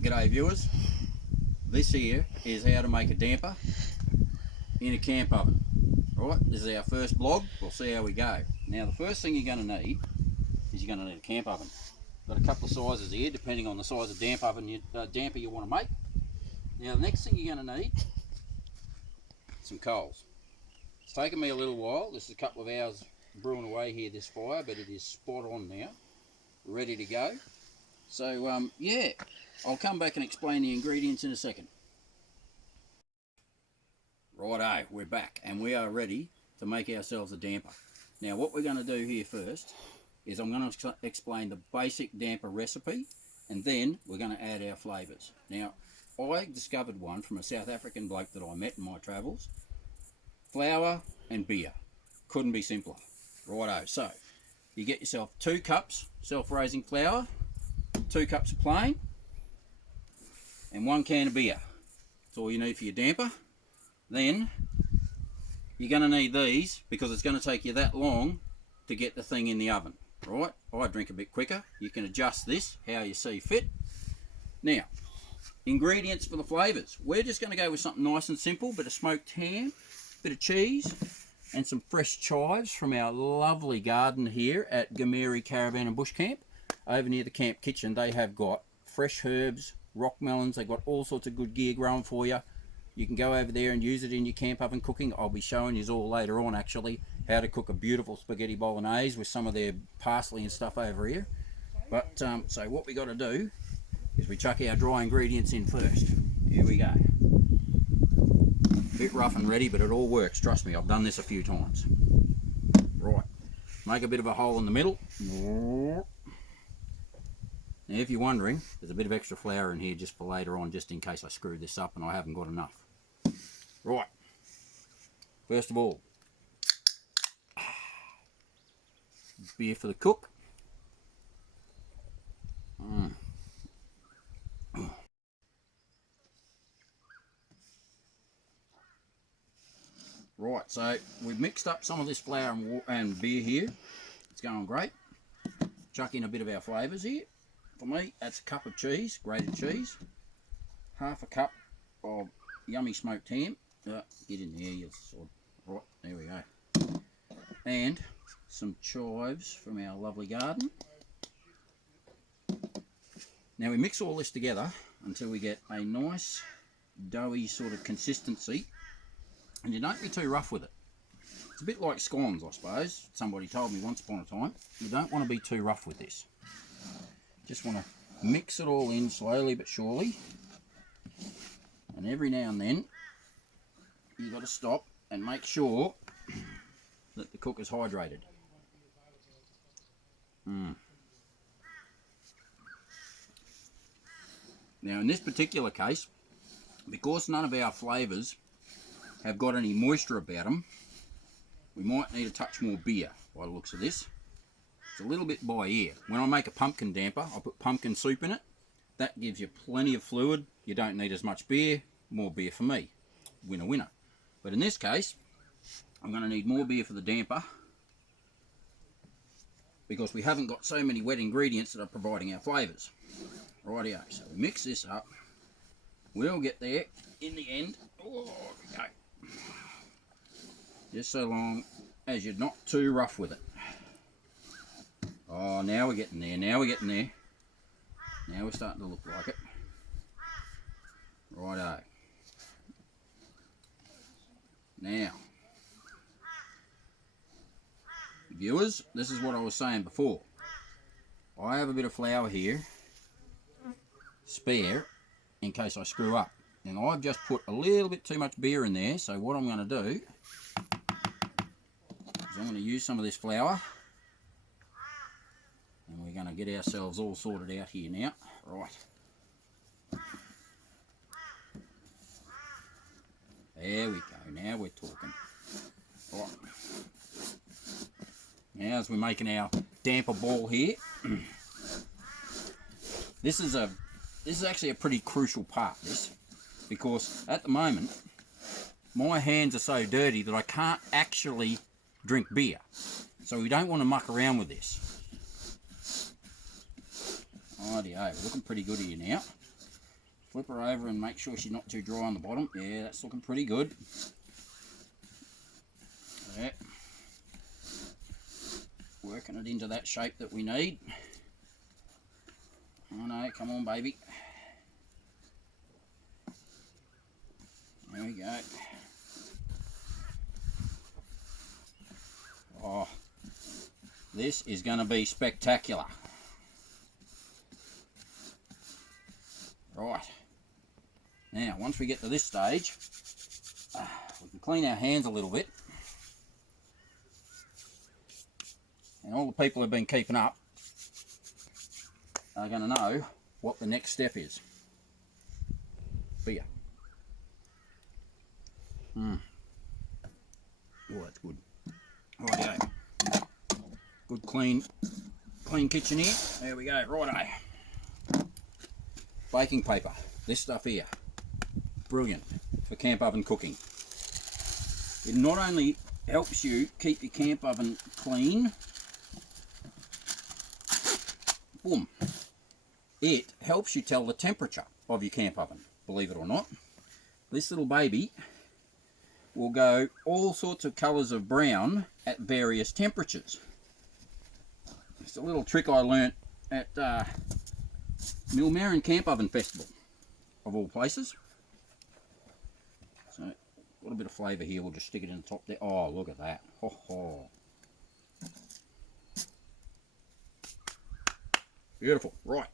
G'day viewers, this here is how to make a damper in a camp oven. Right, this is our first blog, we'll see how we go. Now the first thing you're going to need is you're going to need a camp oven. Got a couple of sizes here depending on the size of damper you want to make. Now the next thing you're going to need, some coals. It's taken me a little while, this is a couple of hours brewing away here this fire, but it is spot on now, ready to go. So yeah, I'll come back and explain the ingredients in a second. Righto, we're back and we are ready to make ourselves a damper. Now what we're going to do here first is I'm going to explain the basic damper recipe, and then we're going to add our flavours. Now I discovered one from a South African bloke that I met in my travels. Flour and beer. Couldn't be simpler. Righto, so you get yourself 2 cups self-raising flour, 2 cups of plain, and 1 can of beer. That's all you need for your damper. Then you're going to need these because it's going to take you that long to get the thing in the oven. Right, I drink a bit quicker. You can adjust this how you see fit. Now, ingredients for the flavours. We're just going to go with something nice and simple. Bit of smoked ham, bit of cheese, and some fresh chives from our lovely garden here at Gameri Caravan and Bush Camp. Over near the camp kitchen, they have got fresh herbs, rock melons. They've got all sorts of good gear growing for you. You can go over there and use it in your camp oven cooking. I'll be showing you all later on actually how to cook a beautiful spaghetti bolognese with some of their parsley and stuff over here. But so what we got to do is we chuck our dry ingredients in first. Here we go. A bit rough and ready, but it all works. Trust me, I've done this a few times. Right, make a bit of a hole in the middle. Now if you're wondering, there's a bit of extra flour in here just for later on, just in case I screw this up and I haven't got enough. Right, first of all, beer for the cook. Right, so we've mixed up some of this flour and beer here. It's going great. Chuck in a bit of our flavours here. For me, that's a cup of cheese, grated cheese, half a cup of yummy smoked ham. Get in there, you sod. Right, there we go. And some chives from our lovely garden. Now we mix all this together until we get a nice doughy sort of consistency, and you don't be too rough with it. It's a bit like scones, I suppose. Somebody told me once upon a time. You don't want to be too rough with this. Just want to mix it all in slowly but surely, and every now and then you've got to stop and make sure that the cook is hydrated. Now in this particular case, because none of our flavours have got any moisture about them, we might need a touch more beer by the looks of this. It's a little bit by ear. When I make a pumpkin damper, I put pumpkin soup in it. That gives you plenty of fluid. You don't need as much beer. More beer for me. Winner, winner. But in this case, I'm going to need more beer for the damper because we haven't got so many wet ingredients that are providing our flavours. Rightio, so we mix this up. We'll get there in the end. Oh, there we go. Just so long as you're not too rough with it. Oh, now we're getting there, now we're getting there. Now we're starting to look like it. Righto. Now, viewers, this is what I was saying before. I have a bit of flour here, spare, in case I screw up. And I've just put a little bit too much beer in there, so what I'm going to do is I'm going to use some of this flour. And we're going to get ourselves all sorted out here now. Right. There we go. Now we're talking. Right. Now as we're making our damper ball here, this is actually a pretty crucial part, this, because at the moment my hands are so dirty that I can't actually drink beer. So we don't want to muck around with this. Rightio, we're looking pretty good here now. Flip her over and make sure she's not too dry on the bottom. Yeah, that's looking pretty good. Yeah. Working it into that shape that we need. Oh no, come on baby. There we go. Oh, this is going to be spectacular. Right. Now, once we get to this stage, we can clean our hands a little bit. And all the people who've been keeping up are going to know what the next step is. For you. Oh, that's good. Righto. Good clean kitchen here. There we go. Righto. Baking paper. This stuff here. Brilliant for camp oven cooking. It not only helps you keep your camp oven clean, boom, it helps you tell the temperature of your camp oven, believe it or not. This little baby will go all sorts of colours of brown at various temperatures. It's a little trick I learnt at Millmerran Camp Oven Festival, of all places. So, a little bit of flavour here, we'll just stick it in the top there. Oh, look at that. Ho, ho. Beautiful. Right.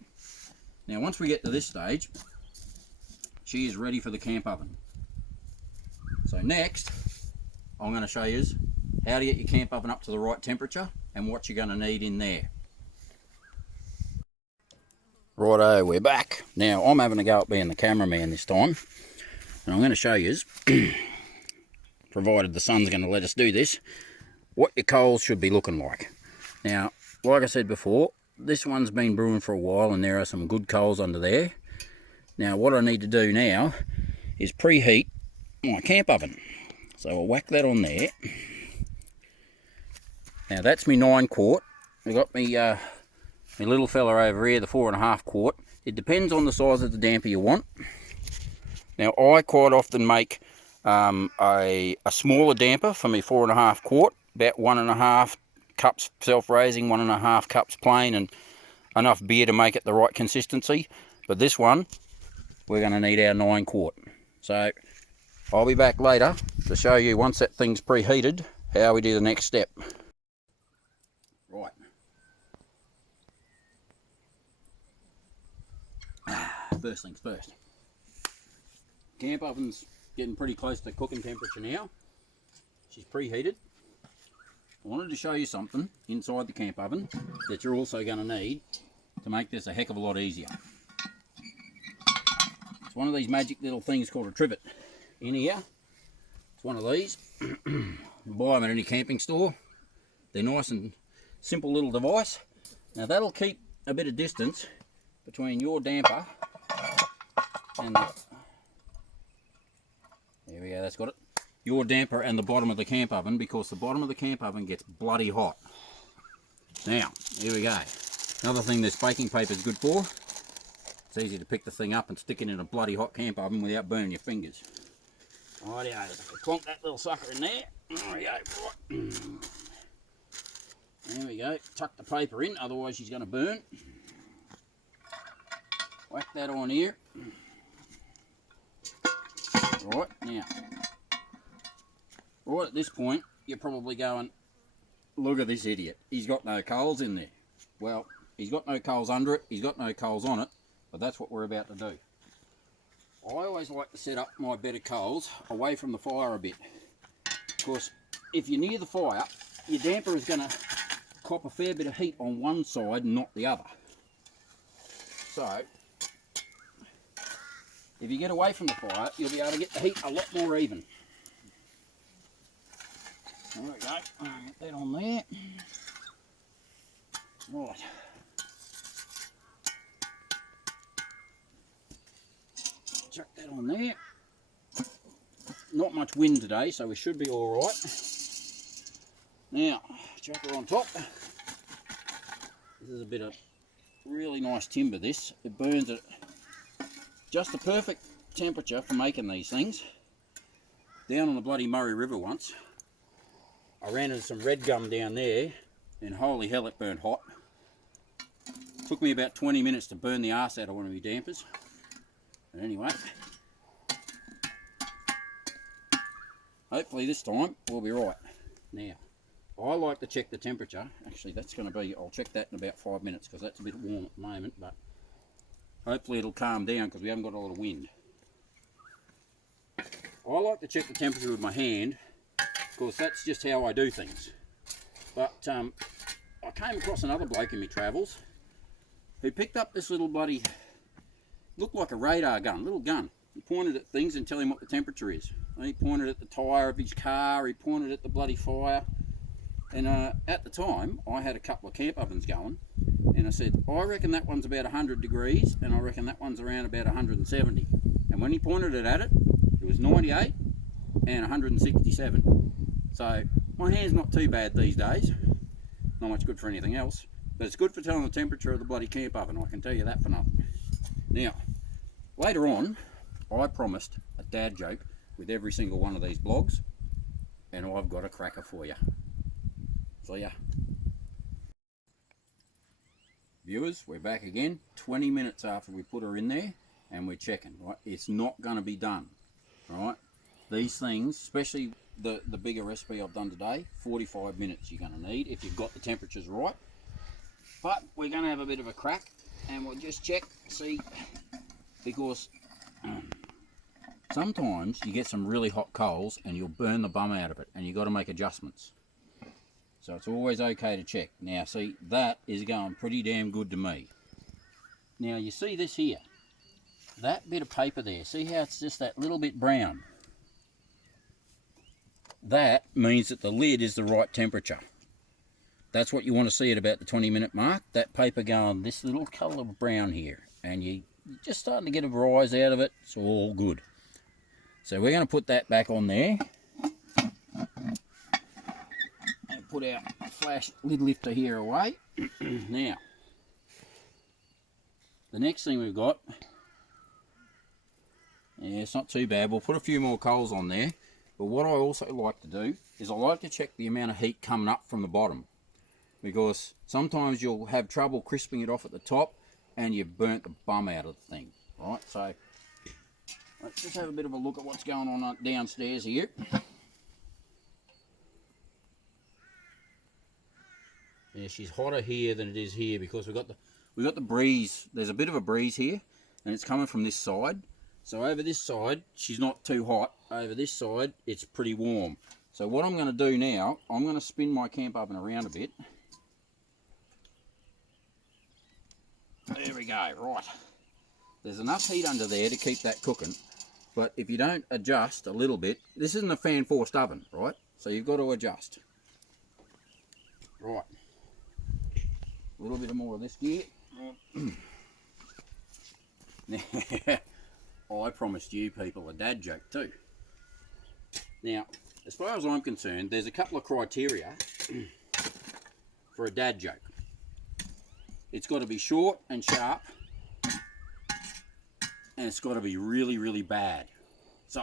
Now, once we get to this stage, she is ready for the camp oven. So next, I'm going to show you how to get your camp oven up to the right temperature and what you're going to need in there. Righto, we're back. Now, I'm having a go at being the cameraman this time. And I'm going to show you, provided the sun's going to let us do this, what your coals should be looking like. Now, like I said before, this one's been brewing for a while and there are some good coals under there. Now, what I need to do now is preheat my camp oven. So I'll whack that on there. Now that's my 9 quart. I've got my little fella over here, the 4.5 quart. It depends on the size of the damper you want. Now I quite often make a smaller damper for my 4.5 quart, about 1.5 cups self-raising, 1.5 cups plain, and enough beer to make it the right consistency. But this one, we're going to need our 9 quart. So I'll be back later to show you, once that thing's preheated, how we do the next step. Right. First things first. Camp oven's getting pretty close to cooking temperature now. She's preheated. I wanted to show you something inside the camp oven that you're also going to need to make this a heck of a lot easier. It's one of these magic little things called a trivet. In here, it's one of these. You can buy them at any camping store. They're nice and simple little device. Now that'll keep a bit of distance between your damper and the, there we go, that's got it, your damper and the bottom of the camp oven, because the bottom of the camp oven gets bloody hot. Now, here we go. Another thing this baking paper is good for, it's easy to pick the thing up and stick it in a bloody hot camp oven without burning your fingers. Rightio, clunk that little sucker in there. There we go. There we go. Tuck the paper in, otherwise she's going to burn. Whack that on here. Right, now. Right at this point, you're probably going, look at this idiot. He's got no coals in there. Well, he's got no coals under it, he's got no coals on it, but that's what we're about to do. I always like to set up my bed of coals away from the fire a bit. Of course, if you're near the fire, your damper is going to cop a fair bit of heat on one side, not the other. So, if you get away from the fire, you'll be able to get the heat a lot more even. There we go. Get that on there. Right. Chuck that on there. Not much wind today, so we should be all right. Now, chuck her on top. This is a bit of really nice timber, this. It burns at just the perfect temperature for making these things. Down on the bloody Murray River once, I ran into some red gum down there, and holy hell, it burned hot. Took me about 20 minutes to burn the arse out of one of my dampers. But anyway, hopefully this time we'll be right. Now, I like to check the temperature. Actually, that's going to be, I'll check that in about 5 minutes because that's a bit warm at the moment, but hopefully it'll calm down because we haven't got a lot of wind. I like to check the temperature with my hand because that's just how I do things. But I came across another bloke in my travels who picked up this little bloody, looked like a radar gun, little gun. He pointed at things and tell him what the temperature is. And he pointed at the tyre of his car, he pointed at the bloody fire. And at the time, I had a couple of camp ovens going, and I said, I reckon that one's about 100 degrees, and I reckon that one's around about 170. And when he pointed it at it, it was 98 and 167. So my hand's not too bad these days. Not much good for anything else, but it's good for telling the temperature of the bloody camp oven, I can tell you that for nothing. Now, later on, I promised a dad joke with every single one of these blogs, and I've got a cracker for you. See ya. Viewers, we're back again 20 minutes after we put her in there, and we're checking, right? It's not going to be done, right? These things, especially the bigger recipe I've done today, 45 minutes you're going to need if you've got the temperatures right. But we're going to have a bit of a crack, and we'll just check, see, because sometimes you get some really hot coals and you'll burn the bum out of it, and you've got to make adjustments. So it's always okay to check. Now see, that is going pretty damn good to me. Now you see this here, that bit of paper there, see how it's just that little bit brown? That means that the lid is the right temperature. That's what you want to see at about the 20-minute mark, that paper going this little colour of brown here, and you're just starting to get a rise out of it, it's all good. So we're going to put that back on there. Put our flash lid lifter here away. Now, the next thing we've got, yeah, it's not too bad. We'll put a few more coals on there. But what I also like to do is I like to check the amount of heat coming up from the bottom, because sometimes you'll have trouble crisping it off at the top and you've burnt the bum out of the thing. Right, so let's just have a bit of a look at what's going on downstairs here. Yeah, she's hotter here than it is here because we've got the breeze. There's a bit of a breeze here, and it's coming from this side. So over this side, she's not too hot. Over this side, it's pretty warm. So what I'm going to do now, I'm going to spin my camp oven around a bit. There we go, right. There's enough heat under there to keep that cooking, but if you don't adjust a little bit, this isn't a fan forced oven, right? So you've got to adjust. Right. A little bit more of this gear. I promised you people a dad joke too. Now, as far as I'm concerned, there's a couple of criteria for a dad joke. It's got to be short and sharp, and it's got to be really, really bad. So,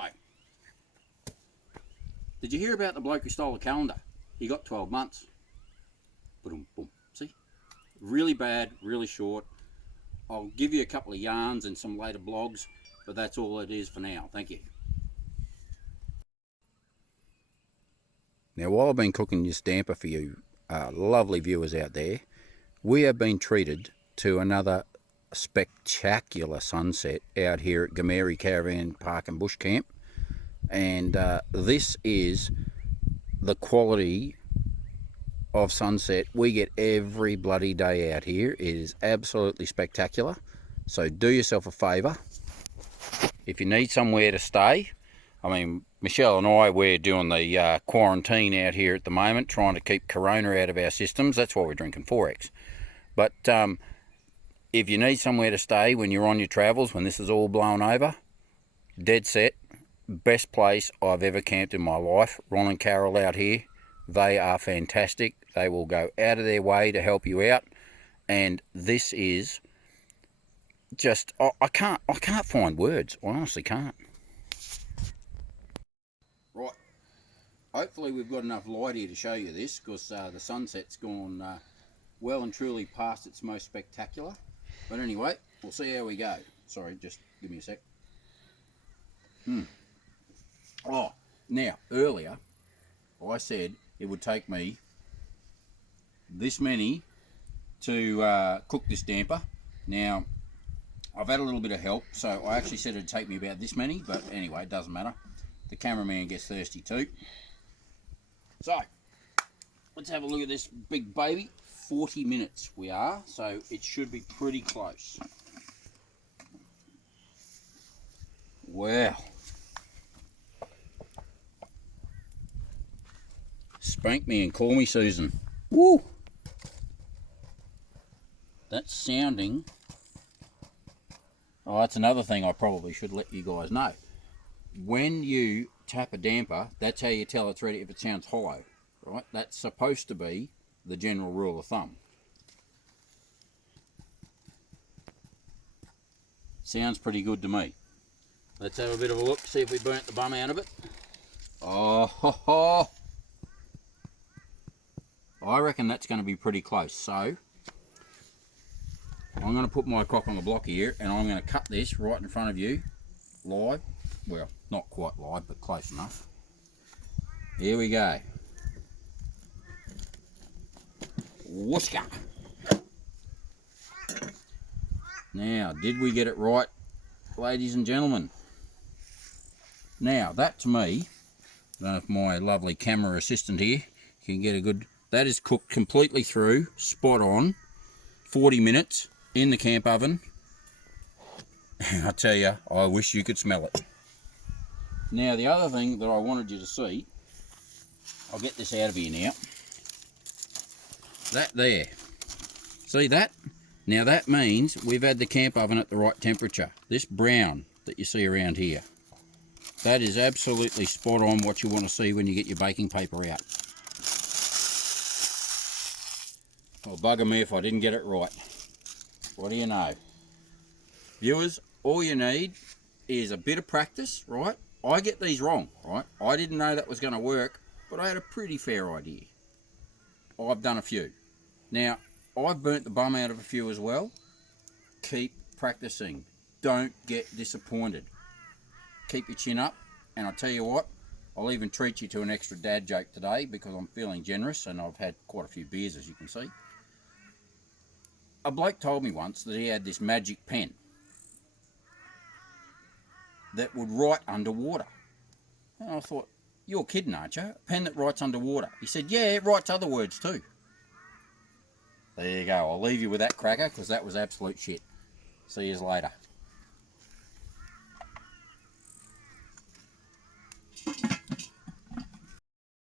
did you hear about the bloke who stole a calendar? He got 12 months. Boom, boom. See? Really bad, really short. I'll give you a couple of yarns and some later blogs, but that's all it is for now. Thank you. Now, while I've been cooking this damper for you lovely viewers out there, we have been treated to another spectacular sunset out here at Gameri Caravan Park and Bush Camp. And this is the quality of sunset we get every bloody day out here. It is absolutely spectacular. So do yourself a favour, if you need somewhere to stay. I mean, Michelle and I, we're doing the quarantine out here at the moment, trying to keep corona out of our systems. That's why we're drinking 4X. But if you need somewhere to stay when you're on your travels, when this is all blown over, dead set, best place I've ever camped in my life. Ron and Carol out here, they are fantastic. They will go out of their way to help you out. And this is just, I can't find words. I honestly can't. Right. Hopefully we've got enough light here to show you this, because the sunset's gone well and truly past its most spectacular. But anyway, we'll see how we go. Sorry, just give me a sec. Oh, now, earlier, I said it would take me this many to cook this damper. Now, I've had a little bit of help, so I actually said it'd take me about this many, but anyway, it doesn't matter. The cameraman gets thirsty too. So, let's have a look at this big baby. 40 minutes we are, so it should be pretty close. Wow. Spank me and call me Susan. Woo! That's sounding... Oh, that's another thing I probably should let you guys know. When you tap a damper, that's how you tell it's ready if it sounds hollow, right? That's supposed to be the general rule of thumb. Sounds pretty good to me. Let's have a bit of a look, see if we burnt the bum out of it. Oh, ho, ho. I reckon that's going to be pretty close. So, I'm going to put my cock on the block here, and I'm going to cut this right in front of you, live. Well, not quite live, but close enough. Here we go. Whooshka. Now, did we get it right, ladies and gentlemen? Now, that to me, I don't know if my lovely camera assistant here can get a good... That is cooked completely through, spot on, 40 minutes in the camp oven. I tell you, I wish you could smell it. Now, the other thing that I wanted you to see, I'll get this out of here now. That there. See that? Now that means we've had the camp oven at the right temperature. This brown that you see around here, that is absolutely spot on what you want to see when you get your baking paper out. Well, bugger me if I didn't get it right. What do you know? Viewers, all you need is a bit of practice, right? I get these wrong, right? I didn't know that was going to work, but I had a pretty fair idea. I've done a few. Now, I've burnt the bum out of a few as well. Keep practicing. Don't get disappointed. Keep your chin up, and I'll tell you what, I'll even treat you to an extra dad joke today because I'm feeling generous and I've had quite a few beers, as you can see. A bloke told me once that he had this magic pen that would write underwater. And I thought, you're kidding, aren't you? A pen that writes underwater. He said, yeah, it writes other words too. There you go. I'll leave you with that cracker because that was absolute shit. See you later.